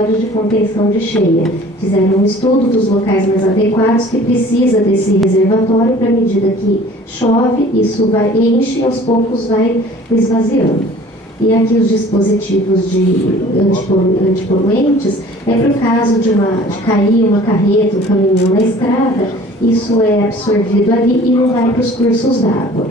de contenção de cheia. Fizeram um estudo dos locais mais adequados que precisa desse reservatório para, à medida que chove, isso enche e aos poucos vai esvaziando. E aqui os dispositivos de antipoluentes é para o caso de cair uma carreta, um caminhão na estrada, isso é absorvido ali e não vai para os cursos d'água.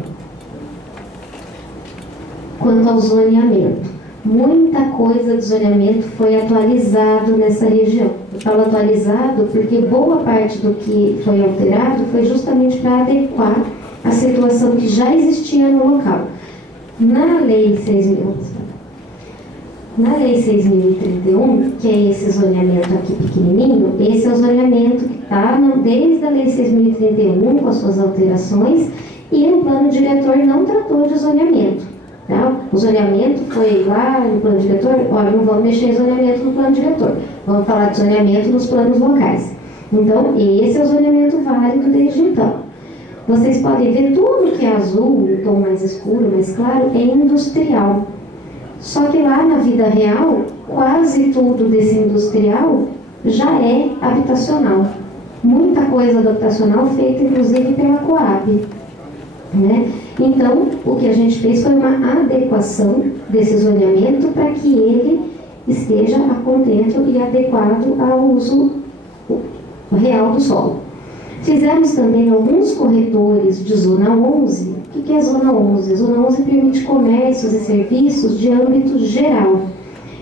Quanto ao zoneamento, muita coisa de zoneamento foi atualizado nessa região. Eu falo atualizado porque boa parte do que foi alterado foi justamente para adequar a situação que já existia no local. Na Lei 6.031, que é esse zoneamento aqui pequenininho, esse é o zoneamento que está desde a Lei 6.031, com as suas alterações, e no plano diretor não tratou de zoneamento. Tá? O zoneamento foi lá no plano diretor, olha, não vamos mexer em zoneamento no plano diretor, vamos falar de zoneamento nos planos locais. Então, esse é o zoneamento válido desde então. Vocês podem ver tudo que é azul, o tom mais escuro, mais claro, é industrial. Só que lá na vida real, quase tudo desse industrial já é habitacional. Muita coisa habitacional feita, inclusive, pela Coab. Né? Então, o que a gente fez foi uma adequação desse zoneamento para que ele esteja a contento e adequado ao uso real do solo. Fizemos também alguns corredores de Zona 11. O que é Zona 11? A Zona 11 permite comércios e serviços de âmbito geral.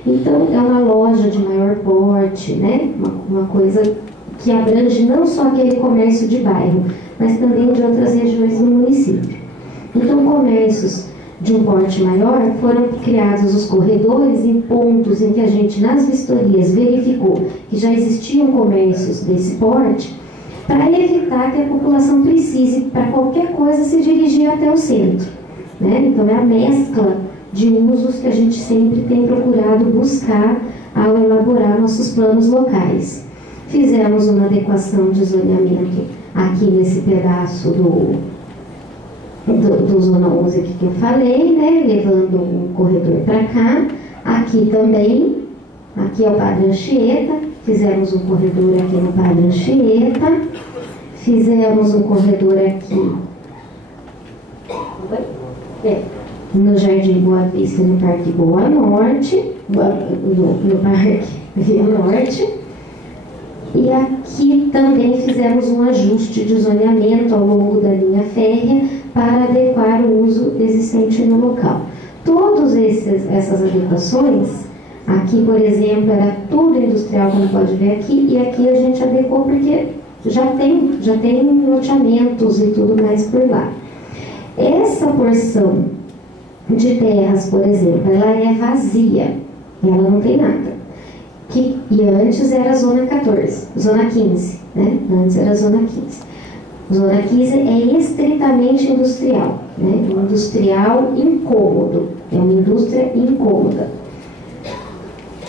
Então, é uma loja de maior porte, né? Uma coisa que abrange não só aquele comércio de bairro, mas também de outras regiões do município. Então, comércios de um porte maior, foram criados os corredores em pontos em que a gente, nas vistorias, verificou que já existiam comércios desse porte, para evitar que a população precise, para qualquer coisa, se dirigir até o centro. Né? Então, é a mescla de usos que a gente sempre tem procurado buscar ao elaborar nossos planos locais. Fizemos uma adequação de zoneamento aqui nesse pedaço do Zona 11 que eu falei, né? Levando um corredor para cá. Aqui também, aqui é o Padre Anchieta, fizemos um corredor aqui no Padre Anchieta, fizemos um corredor aqui no Jardim Boa Vista, no Parque Boa Norte, no Parque Boa Norte. E aqui também fizemos um ajuste de zoneamento ao longo da linha férrea para adequar o uso existente no local. Todas essas adequações, aqui, por exemplo, era tudo industrial, como pode ver aqui, e aqui a gente adequou porque já tem loteamentos e tudo mais por lá. Essa porção de terras, por exemplo, ela é vazia, ela não tem nada. E antes era a zona 14, zona 15, né? Antes era a zona 15. Zona 15 é estritamente industrial, né? Industrial incômodo, é uma indústria incômoda.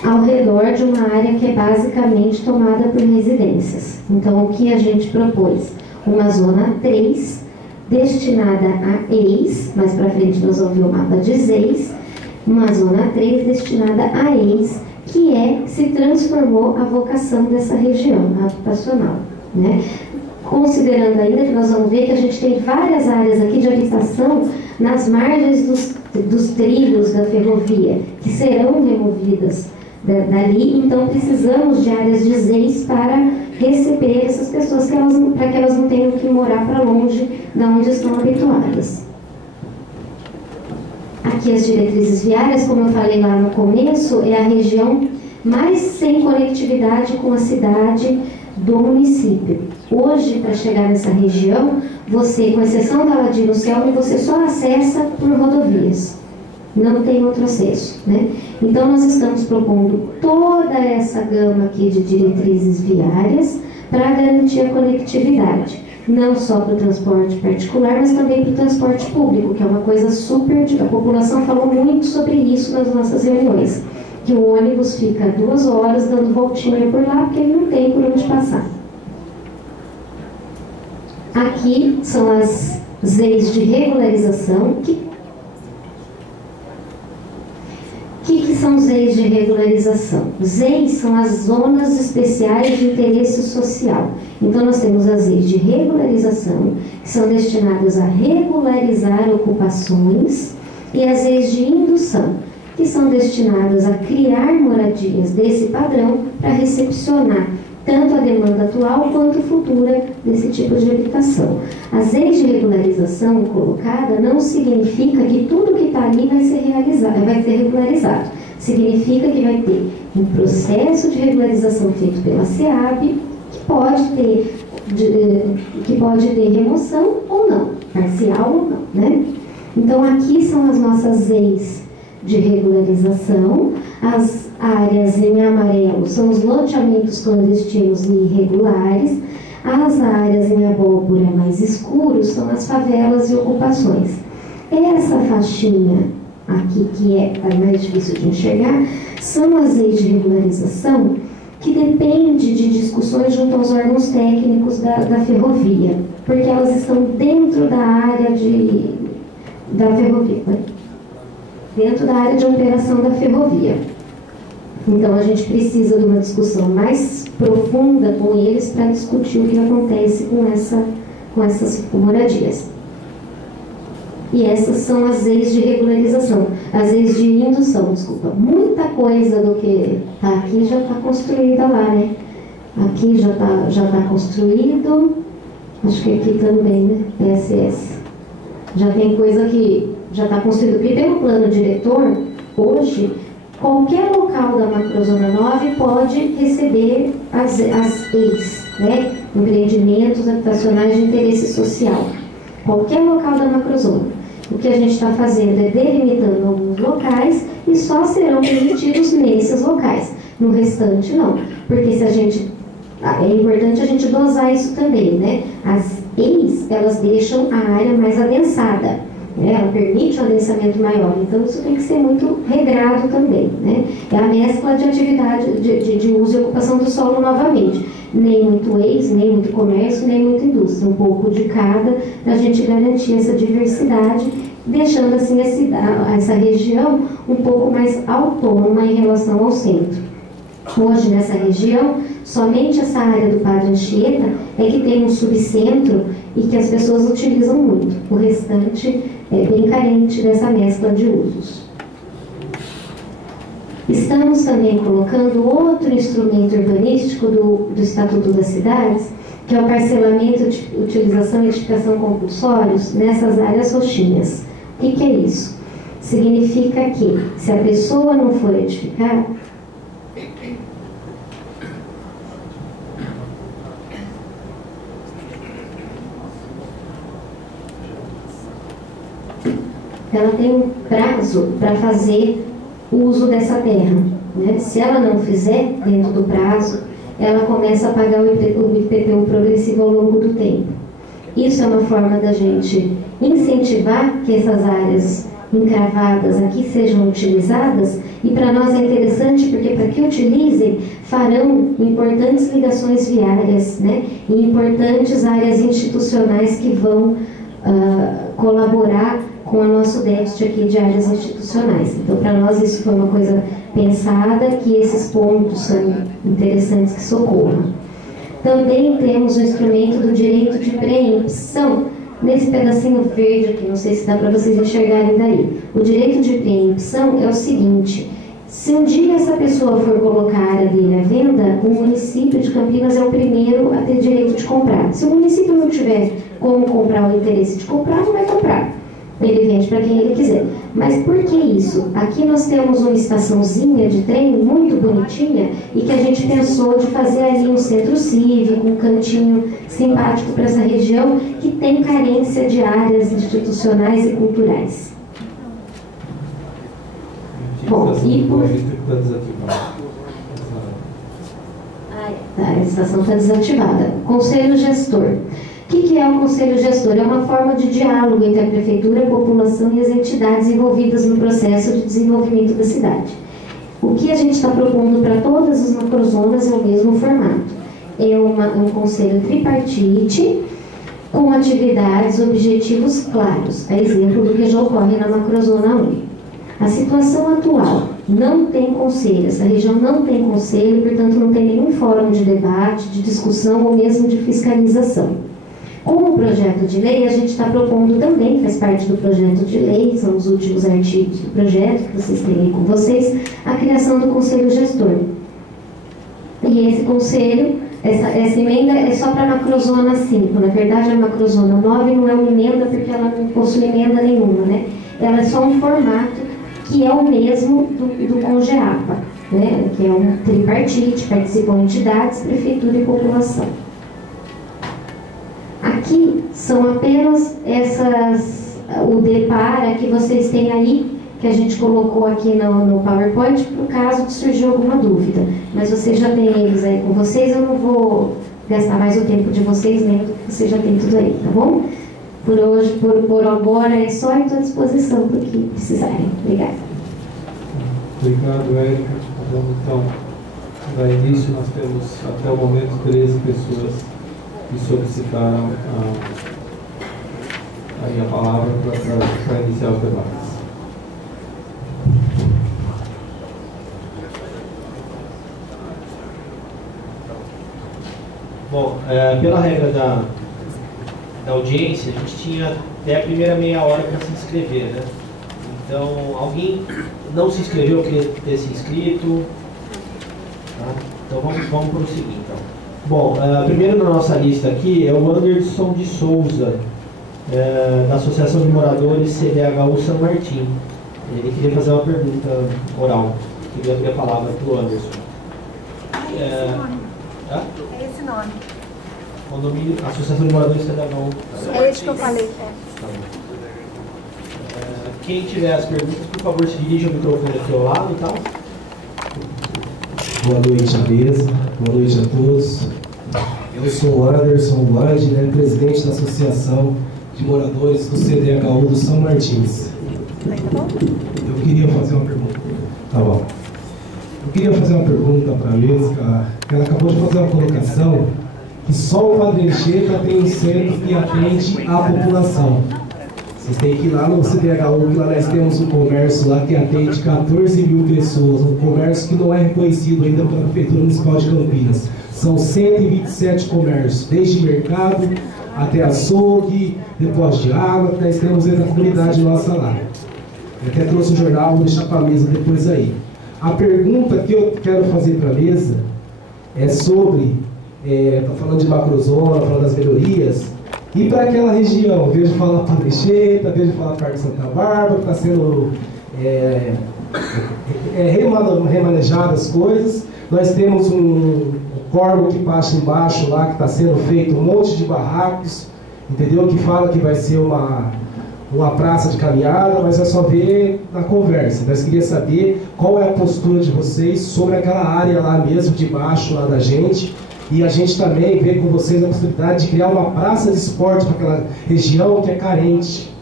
Ao redor de uma área que é basicamente tomada por residências. Então, o que a gente propôs? Uma zona 3, destinada a ex, mais para frente nós vamos ver o mapa de ex, uma zona 3 destinada a ex, que se transformou a vocação dessa região habitacional, né? Considerando ainda que nós vamos ver que a gente tem várias áreas aqui de habitação nas margens dos trilhos da ferrovia, que serão removidas dali, então precisamos de áreas de ZEIS para receber essas pessoas, para que elas não tenham que morar para longe de onde estão habituadas. Aqui as diretrizes viárias, como eu falei lá no começo, é a região mais sem conectividade com a cidade do município. Hoje, para chegar nessa região, você, com exceção da Aladino Selme, você só acessa por rodovias. Não tem outro acesso, né? Então, nós estamos propondo toda essa gama aqui de diretrizes viárias para garantir a conectividade. Não só para o transporte particular, mas também para o transporte público, que é uma coisa super... A população falou muito sobre isso nas nossas reuniões, que o ônibus fica 2 horas dando voltinha por lá, porque ele não tem por onde passar. Aqui são as ZEIs de regularização, que que são os EIs de regularização? Os EIs são as zonas especiais de interesse social. Então, nós temos as EIs de regularização, que são destinadas a regularizar ocupações, e as EIs de indução, que são destinadas a criar moradias desse padrão para recepcionar tanto a demanda atual quanto futura desse tipo de habitação. As EIs de regularização colocada não significa que tudo que está ali vai ser regularizado. Significa que vai ter um processo de regularização feito pela SEAB, que pode ter remoção ou não, parcial ou não, né? Então, aqui são as nossas EIs de regularização. As áreas em amarelo são os loteamentos clandestinos e irregulares. As áreas em abóbora mais escuros são as favelas e ocupações. Essa faixinha aqui, que é mais difícil de enxergar, são as EIs de regularização, que depende de discussões junto aos órgãos técnicos da ferrovia, porque elas estão dentro da área da ferrovia, dentro da área de operação da ferrovia. Então, a gente precisa de uma discussão mais profunda com eles para discutir o que acontece com essas moradias. E essas são as EIs de regularização, as EIs de indução, desculpa. Muita coisa do que está aqui já está construída lá, né? Aqui já tá construído, acho que aqui também, né? PSS. Já tem coisa que já está construída, porque pelo plano diretor, hoje, qualquer local da Macrozona 9 pode receber as EIs, né? Empreendimentos habitacionais de interesse social. Qualquer local da Macrozona. O que a gente está fazendo é delimitando alguns locais e só serão permitidos nesses locais. No restante, não. Porque se a gente... É importante a gente dosar isso também, né? As EIs, elas deixam a área mais adensada, né? Ela permite um adensamento maior. Então, isso tem que ser muito regrado também, né? É a mescla de atividade, de uso e ocupação do solo novamente. Nem muito EIs, nem muito comércio, nem muita indústria. Um pouco de cada, para a gente garantir essa diversidade, deixando assim essa região um pouco mais autônoma em relação ao centro. Hoje, nessa região, somente essa área do Padre Anchieta é que tem um subcentro e que as pessoas utilizam muito. O restante é bem carente dessa mescla de usos. Estamos também colocando outro instrumento urbanístico do Estatuto das Cidades, que é o parcelamento de utilização e edificação compulsórios nessas áreas roxinhas. O que é isso? Significa que, se a pessoa não for edificar, ela tem um prazo para fazer o uso dessa terra, né? Se ela não fizer dentro do prazo, ela começa a pagar o IPTU progressivo ao longo do tempo. Isso é uma forma da gente incentivar que essas áreas encravadas aqui sejam utilizadas, e para nós é interessante porque para que utilizem, farão importantes ligações viárias, né? E importantes áreas institucionais que vão colaborar com o nosso déficit aqui de áreas institucionais. Então, para nós isso foi uma coisa pensada, que esses pontos são interessantes que socorram. Também temos o instrumento do direito de preempção, nesse pedacinho verde aqui, não sei se dá para vocês enxergarem daí. O direito de preempção é o seguinte: se um dia essa pessoa for colocar a área dele à venda, o município de Campinas é o primeiro a ter direito de comprar. Se o município não tiver como comprar o interesse de comprar, não vai comprar. Ele vende para quem ele quiser. Mas por que isso? Aqui nós temos uma estaçãozinha de trem muito bonitinha e que a gente pensou de fazer ali um centro cívico, um cantinho simpático para essa região que tem carência de áreas institucionais e culturais. Bom, e por... a estação está desativada. Conselho gestor. O que é o Conselho Gestor? É uma forma de diálogo entre a Prefeitura, a população e as entidades envolvidas no processo de desenvolvimento da cidade. O que a gente está propondo para todas as macrozonas é o mesmo formato. É um conselho tripartite, com atividades, objetivos claros, a exemplo do que já ocorre na macrozona 1. A situação atual não tem conselho, essa região não tem conselho, portanto não tem nenhum fórum de debate, de discussão ou mesmo de fiscalização. Como projeto de lei, a gente está propondo também, faz parte do projeto de lei, são os últimos artigos do projeto que vocês têm aí com vocês, a criação do conselho gestor. E esse conselho, essa emenda é só para a macrozona 5, na verdade a macrozona 9 não é uma emenda porque ela não possui emenda nenhuma, né? Ela é só um formato que é o mesmo do CONGEAPA, né? Que é um tripartite, participam entidades, prefeitura e população. Aqui são apenas o DEPARA que vocês têm aí, que a gente colocou aqui no PowerPoint, por caso de surgir alguma dúvida. Mas vocês já têm eles aí com vocês, eu não vou gastar mais o tempo de vocês, nem do que vocês já têm tudo aí, tá bom? Por hoje, por agora, é só à tua disposição para o que precisarem. Obrigada. Obrigado, Érica. Vamos então dar início. Nós temos até o momento 13 pessoas que solicitaram aí a palavra para iniciar os debates. Bom, pela regra da audiência, a gente tinha até a primeira meia hora para se inscrever, né? Então, alguém não se inscreveu, eu queria ter se inscrito. Tá? Então, vamos prosseguir, então. Bom, primeiro na nossa lista aqui é o Anderson de Souza, da Associação de Moradores CDHU São Martim. Ele queria fazer uma pergunta oral. Queria abrir a palavra para o Anderson. É esse nome. Condomínio, Associação de Moradores CDHU. É esse que eu falei. Tá bom. Quem tiver as perguntas, por favor, se dirija ao microfone aqui ao lado e tal. Boa noite, mesa. Boa noite a todos. Eu sou o Anderson Lande, né, presidente da Associação de Moradores do CDHU do São Martins. Eu queria fazer uma pergunta. Tá bom. Eu queria fazer uma pergunta para a mesa, que ela acabou de fazer uma colocação que só o Padre Anchieta tem um centro que atende a população. Vocês têm que ir lá no CDHU, que lá nós temos um comércio lá que atende 14 mil pessoas, um comércio que não é reconhecido ainda pela Prefeitura Municipal de Campinas. São 127 comércios, desde mercado até açougue, depósito de água, que nós temos dentro da comunidade nossa lá. Eu até trouxe um jornal, vou deixar para a mesa depois aí. A pergunta que eu quero fazer para a mesa é sobre, está falando de macrozona, falando das melhorias, e para aquela região, vejo falar Padre Anchieta, vejo falar Parque Santa Bárbara, que está sendo remanejado as coisas. Nós temos um córrego que passa embaixo lá, que está sendo feito um monte de barracos, entendeu? Que fala que vai ser uma praça de caminhada, mas é só ver na conversa. Nós queríamos saber qual é a postura de vocês sobre aquela área lá mesmo, de baixo lá da gente. E a gente também vê com vocês a possibilidade de criar uma praça de esporte para aquela região que é carente.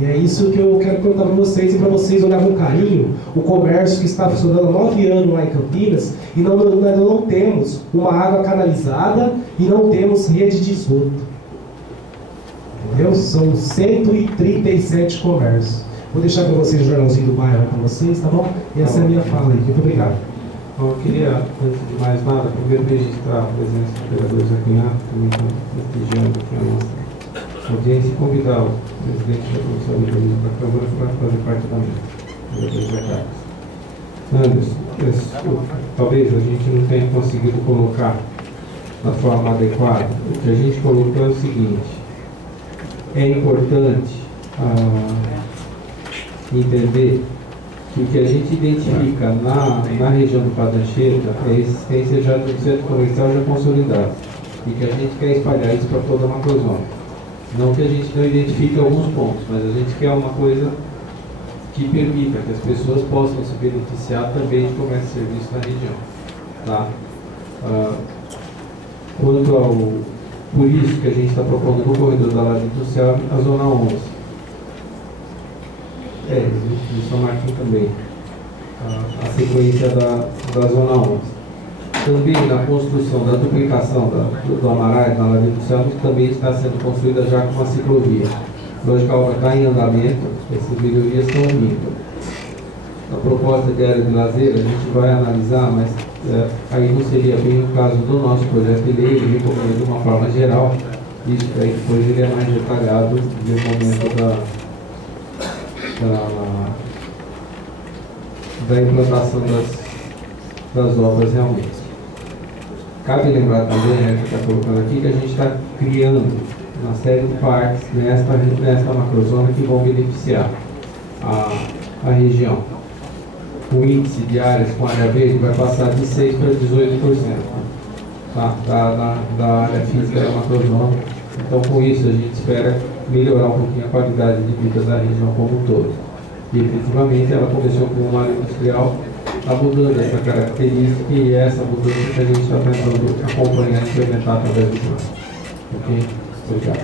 E é isso que eu quero perguntar para vocês e para vocês olharem com carinho o comércio que está funcionando há 9 anos lá em Campinas e nós não temos uma água canalizada e não temos rede de esgoto. Entendeu? São 137 comércios. Vou deixar para vocês o jornalzinho do bairro para vocês, tá bom? E essa é a minha fala aí. Muito obrigado. Bom, eu queria, antes de mais nada, primeiro registrar a presença do vereador Zé Cunhato, que também está prestigiando aqui a nossa audiência, e convidar o presidente da Comissão de Justiça da Câmara para fazer parte da mesa, o vereador Zé Carlos. Anderson, talvez a gente não tenha conseguido colocar da forma adequada. O que a gente colocou é o seguinte: é importante entender que o que a gente identifica na região do Padre Anchieta é a existência já do centro comercial já consolidado e que a gente quer espalhar isso para toda a macrozona. Não que a gente não identifique alguns pontos, mas a gente quer uma coisa que permita que as pessoas possam se beneficiar também de comércio e serviço na região. Tá? Quanto ao... Por isso que a gente está propondo no corredor da Laje Industrial a Zona 11. De São Martim também. A sequência da Zona 11. Também na construção, da duplicação do Amarais na Laje Industrial, que também está sendo construída já com uma ciclovia. Lógico que a obra está em andamento, essas melhorias estão vindo. a proposta de área de lazer, a gente vai analisar, mas aí não seria bem o caso do nosso projeto de lei, ele recomenda de uma forma geral, isso aí depois ele é mais detalhado no momento da implantação das obras realmente. Cabe lembrar também, a gente está colocando aqui, que a gente está criando uma série de parques nesta macrozona que vão beneficiar a região. O índice de áreas com área verde vai passar de 6% para 18%, tá? da área física da macrozona. Então, com isso, a gente espera melhorar um pouquinho a qualidade de vida da região como um todo. E, efetivamente, ela começou com uma área industrial, está mudando essa característica e essa mudança que a gente está tentando acompanhar e implementar através do plano. Ok? Obrigado.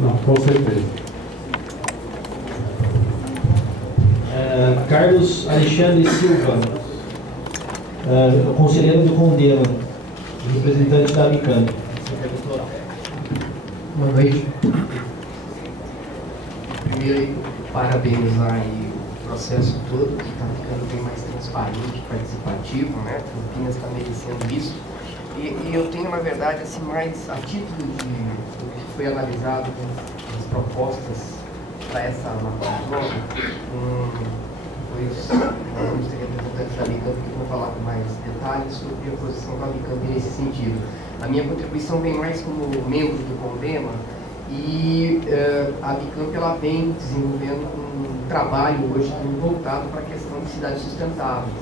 Não, com certeza. Carlos Alexandre Silva, conselheiro do Condema, representante da Abicam. Boa noite. Primeiro, parabenizar aí o processo todo, que está ficando bem mais transparente, participativo, né? Campinas está merecendo isso. E eu tenho, na verdade, assim, mais a título do que foi analisado as propostas para essa macrozona, pois nós vamos ter representantes da Abicam que vão falar com mais detalhes sobre a posição da Abicam nesse sentido. A minha contribuição vem mais como membro do Condema e a Abicam ela vem desenvolvendo um trabalho hoje voltado para a questão de cidades sustentáveis.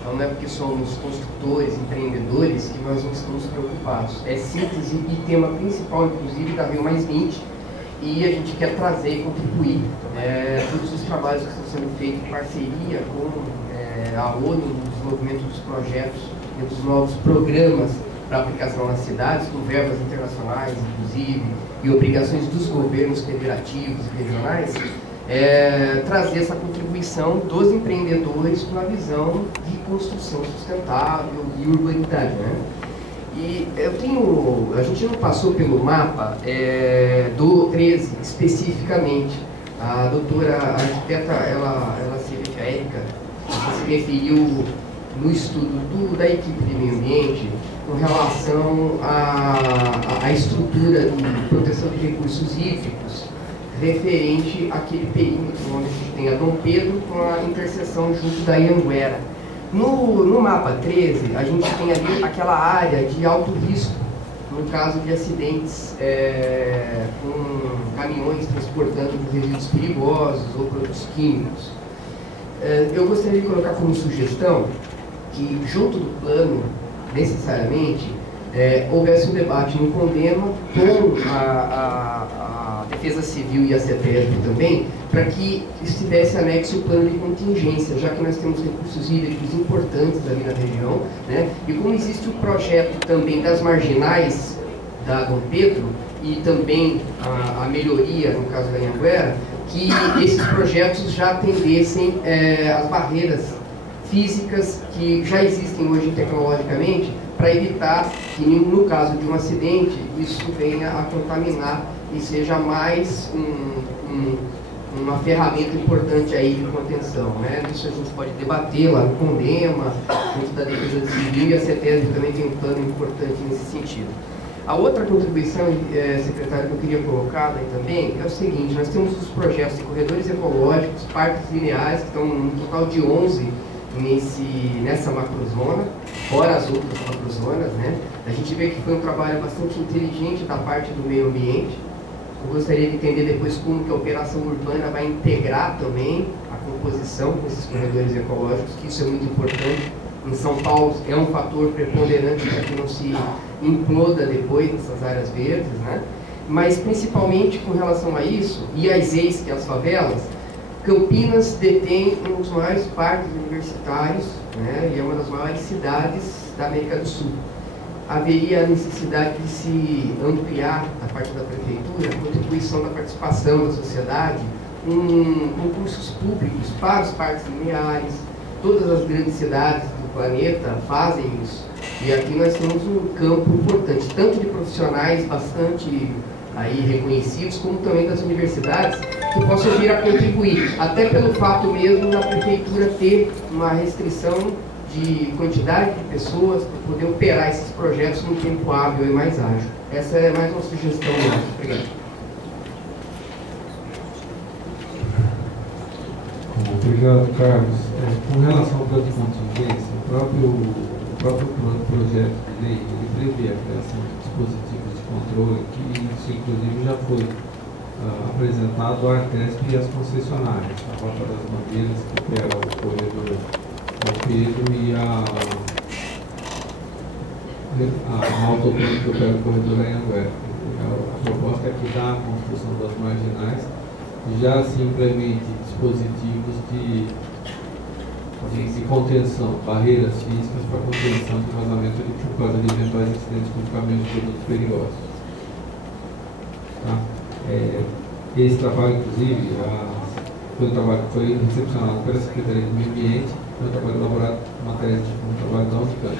Então não é porque somos construtores, empreendedores que nós não estamos preocupados. É síntese e tema principal, inclusive, da Rio Mais 20, e a gente quer trazer e contribuir todos os trabalhos que estão sendo feitos em parceria com a ONU no desenvolvimento dos projetos e dos novos programas para aplicação nas cidades, com verbas internacionais, inclusive, e obrigações dos governos federativos e regionais, trazer essa contribuição dos empreendedores com a visão de construção sustentável e urbanidade, né? E a gente não passou pelo mapa do 13 especificamente. A doutora arquiteta, a Érica, se referiu no estudo da equipe de meio ambiente com relação à estrutura de proteção de recursos hídricos referente àquele perímetro onde a gente tem a Dom Pedro com a interseção junto da Anhanguera. No mapa 13, a gente tem ali aquela área de alto risco, no caso de acidentes com caminhões transportando resíduos perigosos ou produtos químicos. Eu gostaria de colocar como sugestão que, junto do plano, necessariamente, houvesse um debate no Condema com a Defesa Civil e a CETESB também, para que estivesse anexo o plano de contingência, já que nós temos recursos hídricos importantes ali na região, né? E como existe o projeto também das marginais da Dom Pedro e também a melhoria, no caso da Anhanguera, que esses projetos já atendessem as barreiras físicas que já existem hoje tecnologicamente, para evitar que, no caso de um acidente, isso venha a contaminar e seja mais uma ferramenta importante aí de contenção, né? Isso a gente pode debater lá no Condema, junto da Defesa Civil, e a CETESB também tem um plano importante nesse sentido. A outra contribuição, secretário, que eu queria colocar aí também é o seguinte: nós temos os projetos de corredores ecológicos, parques lineares, que estão um total de 11 nessa macrozona, fora as outras macrozonas, né? A gente vê que foi um trabalho bastante inteligente da parte do meio ambiente. Eu gostaria de entender depois como que a operação urbana vai integrar também a composição com esses corredores ecológicos, que isso é muito importante. Em São Paulo é um fator preponderante para que não se imploda depois nessas áreas verdes, né? Mas principalmente com relação a isso, e às EIs, que é as favelas, Campinas detém um dos maiores parques universitários, né? E é uma das maiores cidades da América do Sul. Haveria a necessidade de se ampliar, da parte da prefeitura, a contribuição da participação da sociedade em concursos públicos para os parques lineares. Todas as grandes cidades do planeta fazem isso. E aqui nós temos um campo importante, tanto de profissionais bastante aí reconhecidos, como também das universidades, que possam vir a contribuir, até pelo fato mesmo da prefeitura ter uma restrição de quantidade de pessoas para poder operar esses projetos num tempo hábil e mais ágil. Essa é mais uma sugestão nossa. Obrigado. Obrigado, Carlos. Com relação ao plano de contingência, o próprio projeto de lei, ele prevê a criação de dispositivos de controle, que isso inclusive já foi apresentado à Artesp e às concessionárias, a Rota das Bandeiras, que opera o corredor ao Pedro, e a autopista que opera o corredor Anhanguera. A proposta é que da construção das marginais já se implemente dispositivos de contenção, barreiras físicas para contenção de vazamento por causa de eventuais incidentes com caminhões de produtos perigosos. Tá? Esse trabalho, inclusive, foi um trabalho que foi recepcionado pela Secretaria do Meio Ambiente, foi um trabalho elaborado em matéria de um trabalho da Unicamp.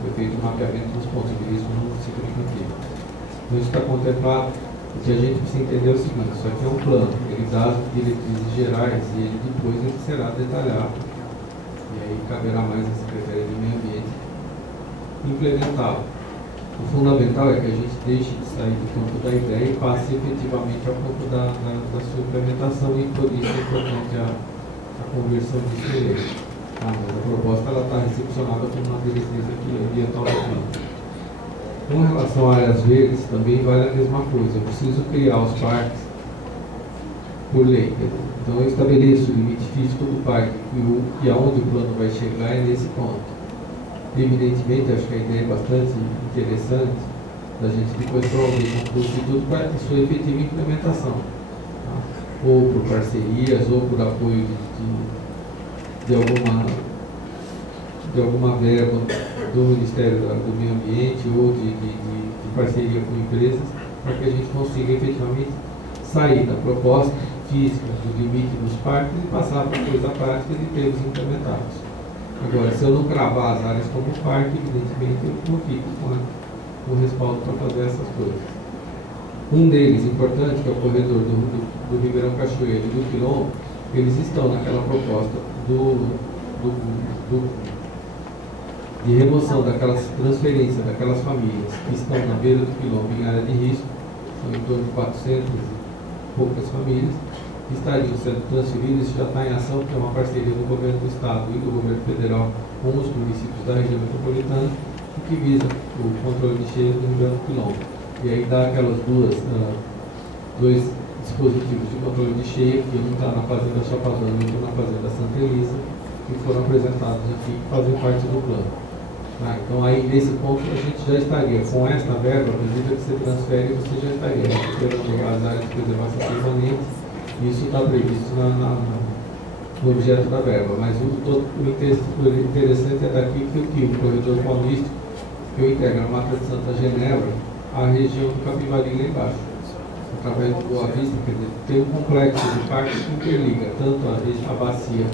Foi feito um mapeamento dos pontos de risco no ciclo infantil. Então, isso está contemplado. O que a gente precisa entender é o seguinte: isso aqui é um plano, ele dá as diretrizes gerais e ele depois ele será detalhado. E aí caberá mais à Secretaria do Meio Ambiente implementá-lo. O fundamental é que a gente deixe de sair do campo da ideia e passe efetivamente ao campo da sua implementação, e por isso é importante a conversão disso em lei. Mas a proposta está recepcionada como uma diretriz aqui ambiental do plano. Com relação a áreas verdes, também vale a mesma coisa. Eu preciso criar os parques por lei. Então eu estabeleço o limite físico do parque e aonde o plano vai chegar é nesse ponto. Evidentemente, acho que a ideia é bastante interessante da gente depois promover concurso e tudo para sua efetiva implementação. Tá? Ou por parcerias, ou por apoio de alguma verba do Ministério do Meio Ambiente ou de parceria com empresas, para que a gente consiga efetivamente sair da proposta física do limite dos parques e passar para a coisa prática de termos implementados. Agora, se eu não cravar as áreas como parque, evidentemente eu não fico com o respaldo para fazer essas coisas. Um deles, importante, que é o corredor do Ribeirão Cachoeiro e do Quilombo, eles estão naquela proposta de remoção daquelas transferências daquelas famílias que estão na beira do quilombo em área de risco, são em torno de 400 e poucas famílias, que estariam sendo transferidas. Isso já está em ação, que é uma parceria do governo do Estado e do governo federal com os municípios da região metropolitana, que visa o controle de cheias do Ribeirão do Quilombo. E aí dá aquelas dois dispositivos de controle de cheia, que um está na Fazenda Chapadão e outro na Fazenda Santa Elisa, que foram apresentados aqui, que fazem parte do plano. Então aí nesse ponto a gente já estaria, com esta verba, à medida que você transfere, você já estaria recuperando as áreas de preservação permanente. Isso está previsto no objeto da verba, mas o interessante é daqui que o corredor paulista, que eu integro a Mata de Santa Genebra, a região do Capivari lá embaixo, através do Boa Vista, quer dizer, tem um complexo de parques que interliga tanto a bacia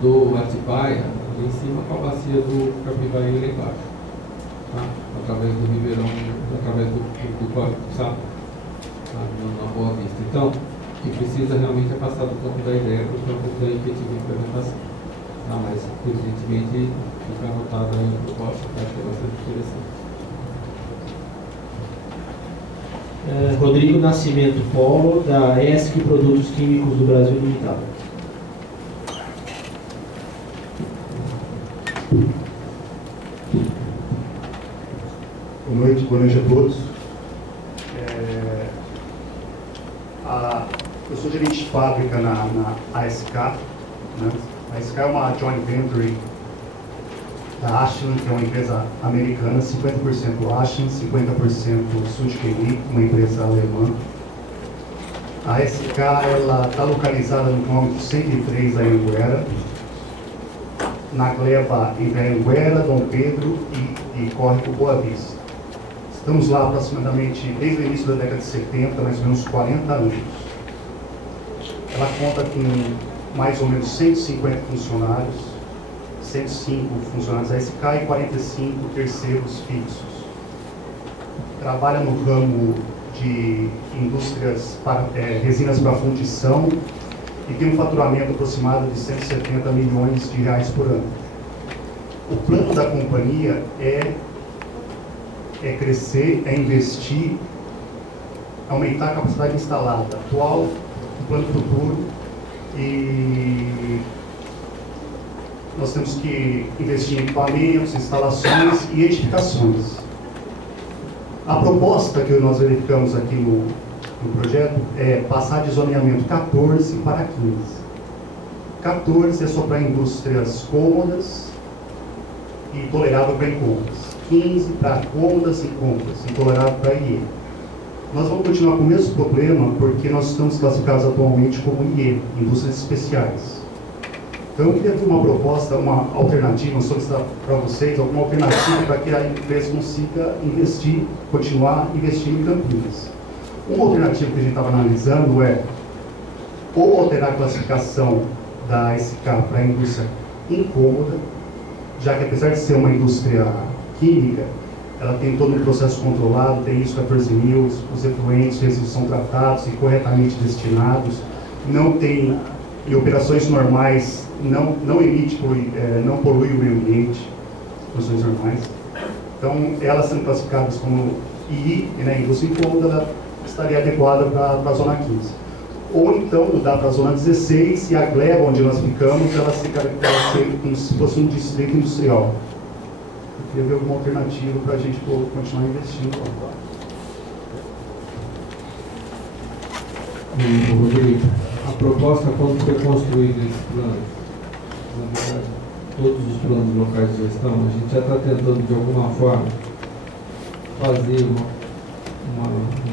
do Atibaia ali em cima com a bacia do Capivari lá embaixo, tá? Através do Ribeirão, através do sabe? Na Boa Vista. Então, o que precisa realmente é passar do campo da ideia para o campo da efetiva implementação. Mas, evidentemente, fica anotado aí a proposta, que acho que é bastante interessante. Rodrigo Nascimento Polo, da ESC Produtos Químicos do Brasil Limitado. Boa noite a todos. Eu sou gerente de fábrica na ASK. Né? A ASK é uma joint venture da Ashland, que é uma empresa americana, 50% Ashland, 50% Sud-Chemie, uma empresa alemã. A ASK está localizada no quilômetro 103 da Anhanguera, na gleba entre Anhanguera, Dom Pedro e Córrego Boa Vista. Estamos lá aproximadamente desde o início da década de 70, mais ou menos 40 anos. Ela conta com mais ou menos 150 funcionários, 105 funcionários da SK e 45 terceiros fixos. Trabalha no ramo de indústrias, resinas para fundição, e tem um faturamento aproximado de 170 milhões de reais por ano. O plano da companhia é crescer, é investir, aumentar a capacidade instalada atual, o plano futuro, e nós temos que investir em equipamentos, instalações e edificações. A proposta que nós verificamos aqui no projeto é passar de zoneamento 14 para 15. 14 é só para indústrias cômodas e tolerável para incômodas. 15 para cômodas e cômodas, intolerável para IE. Nós vamos continuar com o mesmo problema porque nós estamos classificados atualmente como IE, indústrias especiais. Então eu queria ter uma proposta, uma alternativa, solicitar para vocês alguma alternativa para que a empresa consiga investir, continuar investindo em Campinas. Uma alternativa que a gente estava analisando é ou alterar a classificação da SK para a indústria incômoda, já que apesar de ser uma indústria química, ela tem todo um processo controlado, tem ISO 14000, os efluentes, resíduos são tratados e corretamente destinados, não tem, em operações normais, não emite, não polui o meio ambiente, operações normais. Então, elas sendo classificadas como II, né, indústria incômoda, ela estaria adequada para a zona 15. Ou então mudar para a zona 16 e a gleba onde nós ficamos, ela se caracteriza como se fosse um distrito industrial. Eu queria ver alguma alternativa para a gente continuar investindo lá. Rodrigo, a proposta, quando foi construído esse plano, na verdade, todos os planos locais de gestão, a gente já está tentando de alguma forma fazer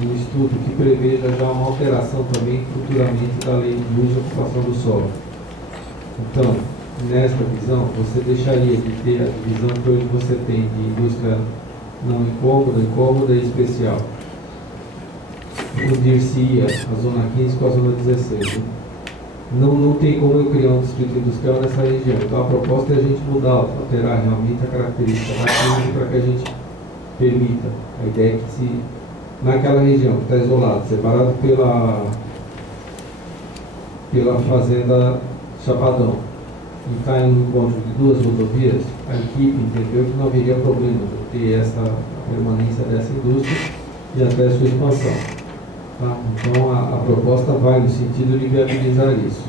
um estudo que preveja já uma alteração também futuramente da lei de uso e ocupação do solo. Então, nesta visão, você deixaria de ter a divisão que hoje você tem de indústria não incômoda, incômoda e especial. Fundir-se-ia a zona 15 com a zona 16. Né? Não tem como eu criar um distrito industrial nessa região. Então a proposta é a gente mudar, alterar realmente a característica da 15 para que a gente permita. A ideia é que se naquela região que está isolada, separado pela fazenda Chapadão, e está em um encontro de duas rodovias, a equipe entendeu que não haveria problema de ter essa permanência dessa indústria e até sua expansão. Tá? Então a proposta vai no sentido de viabilizar isso.